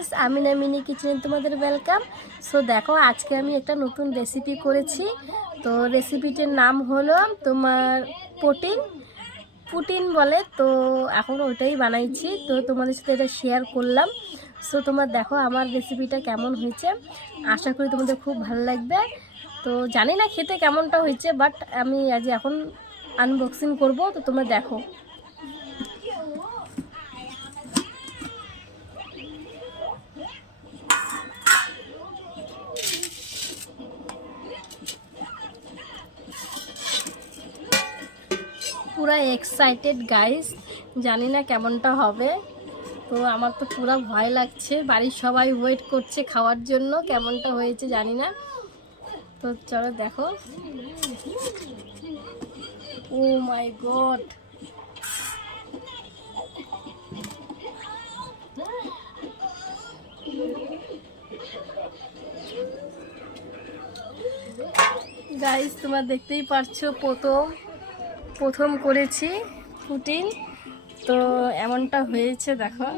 Guys, আমি না mini কিচেনে তোমাদের ওয়েলকাম। সো দেখো, আজকে আমি একটা নতুন রেসিপি করেছি। তো রেসিপিটির নাম হলো তোমার পুটিন বলে। তো এখন ওইটাই বানাইছি, তো তোমাদের সাথে এটা শেয়ার করলাম। সো তোমার দেখো আমার রেসিপিটা কেমন হয়েছে, আশা করি তোমাদের খুব ভালো লাগবে। তো জানি না খেতে কেমনটা হয়েছে, বাট আমি আজ এখন আনবক্সিং করব, তো তোমরা দেখো। পুরা এক্সাইটেড গাইস, জানি না কেমনটা হবে। তো আমার তো পুরো ভয় লাগছে, বাড়ির সবাই ওয়েট করছে খাওয়ার জন্য, কেমনটা হয়েছে জানি না। তো চলো দেখো। ও মাই গড, গাইস তোমরা দেখতেই পারছো, প্রথম করেছি পুটিন। তো এমনটা হয়েছে দেখো।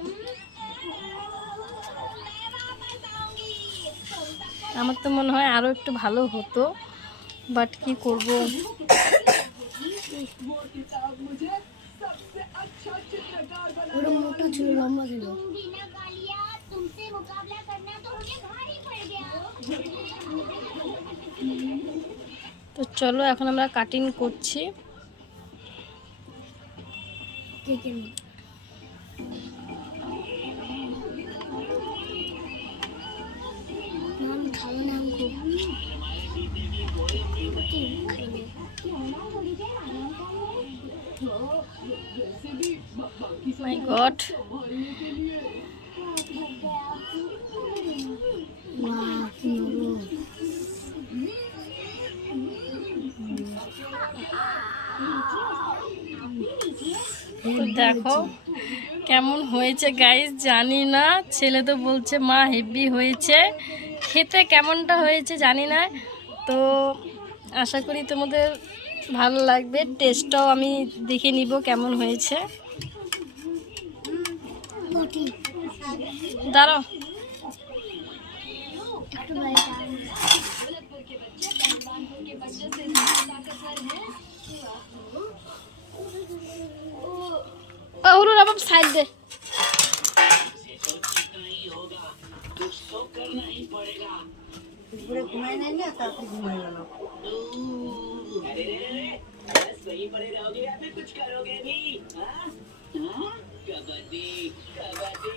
আমার তো মনে হয় আরও একটু ভালো হতো, বাট কি করব। মোটা ছিল, লম্বা ছিল। তো চলো এখন আমরা কাটিং করছি। My God. দেখো কেমন হয়েছে গাইস, জানি না। ছেলে তো বলছে মা হেভি হয়েছে, খেতে কেমনটা হয়েছে জানি না। তো আশা করি তোমাদের ভালো লাগবে, টেস্টটাও আমি দেখে নিব কেমন হয়েছে। দাঁড়াও, সাইড দে। घुमाए नहीं ना, काफी घुमाए वाला। सही पड़े रहोगे या फिर कुछ करोगे भी? हाँ? कबड्डी कबड्डी।